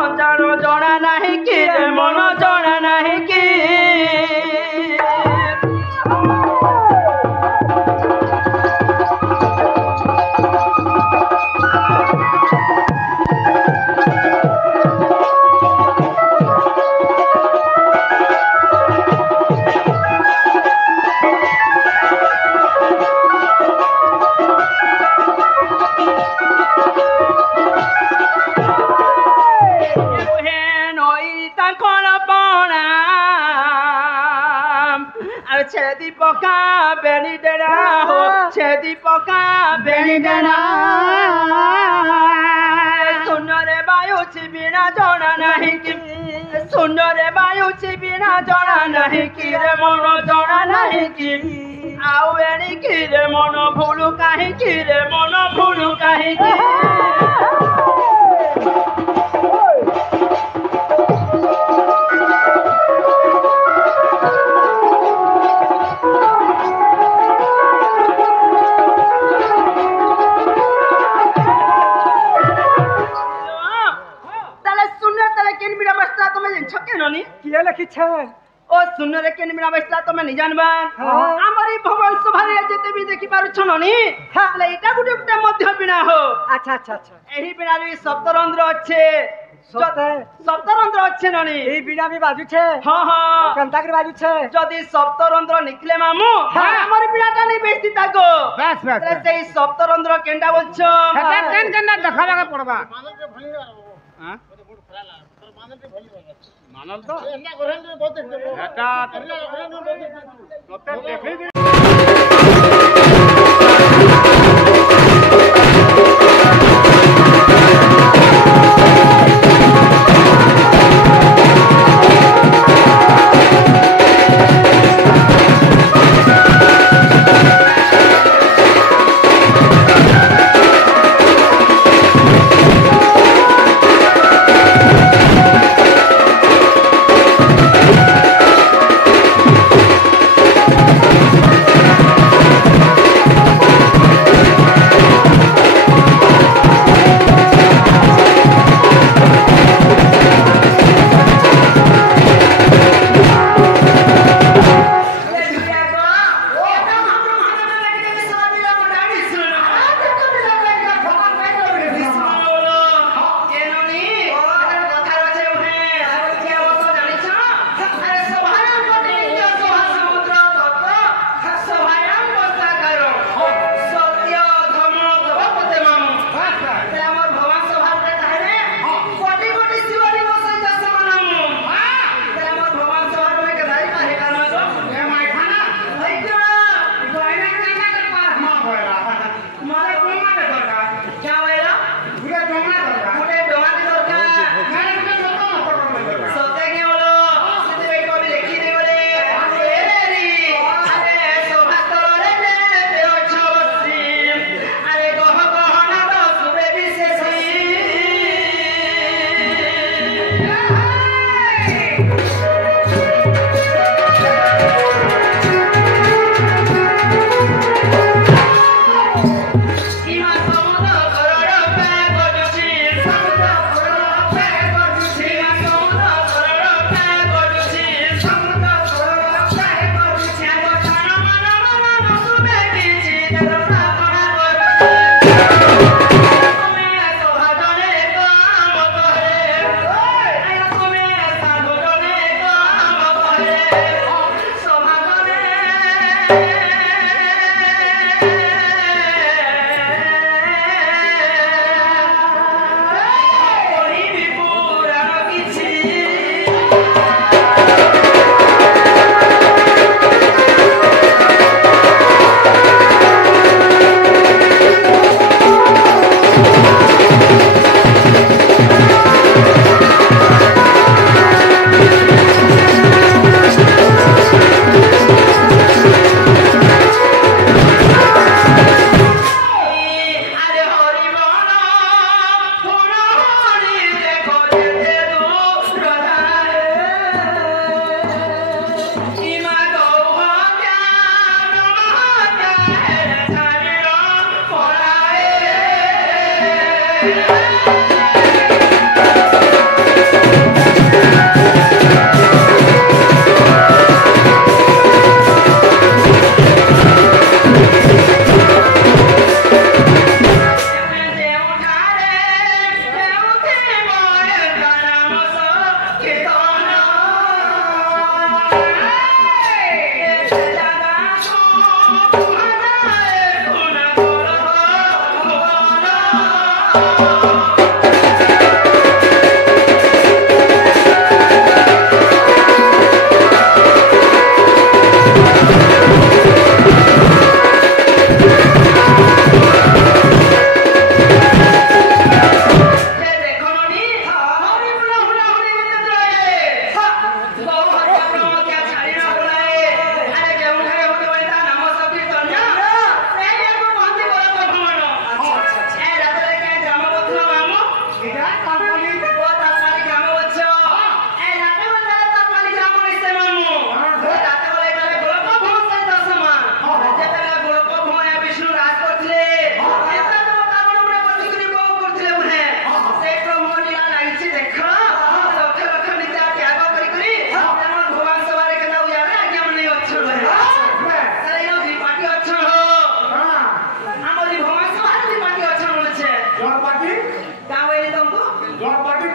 संसार जना नहीं कि रे मन जना नहीं कि दीपका बेनी डेरा हो छे दीपका बेनी डेरा सुनरे वायु बिना जना नहीं कि सुनरे वायु बिना जना नहीं कि रे मन जना नहीं कि आउ एनी कि रे मन भूलु काहे कि रे मन भूलु काहे कि किए लिखी छे ओ सुन रे केन बिना बसला तो मैं नहीं जानबा हमरी भवन सभारे जते भी देखि पारु छननी ले एटा गुटे गुटे मध्य बिना हो अच्छा अच्छा अच्छा एही बिना रे सप्तरंध्र अच्छे सप्तरंध्र अच्छे ननी एही बिना भी बाजू छे हां हां कंता के बाजू छे जदी सप्तरंध्र निकले मामू हमरी बिनाटा नहीं बेचती ताको बस बस रे सेही सप्तरंध्र केंडा बोलछो हेता केन केन देखाबा के पड़बा हां मानल तो एना घरन रे बहुत देखबो बेटा घरन रे बहुत देखबो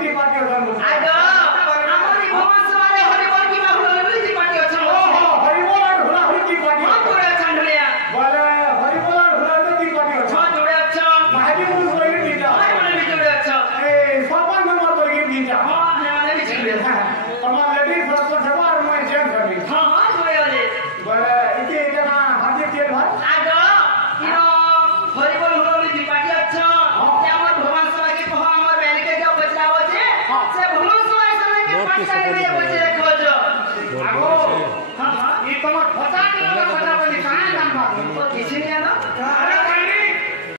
की पार्टी होता है आगो हमारी भवन सवारे हरिबोल की बाहुली की पार्टी अच्छा ओहो हरिबोल और हुलाहुली की पार्टी हां जोड़े अच्छा ढलिया बोले हरिबोल और हुलाहुली की पार्टी होता हां जोड़े अच्छा भाजी मुझे सोई दीजा हां बोले भी जोड़े अच्छा ए सरपंच नंबर पर गिर दीजा हां हमारे भी जोड़े तमाम लेडीज फर्स्ट पर और मैं जेंट्स सर्विस हां हां जोड़े वाले बोले इके इतना हाथी के घर आगो किनो हरिबोल हुलाहुली की पार्टी अच्छा ये हमर भवन सभा के कहो हमर बहन के जो बचलावो छे से भवन सभा समय के पार्टी में बचे खोजो आगो हां हां ये तमाम फटा के फटा बनी कहां नाम बा किसी ने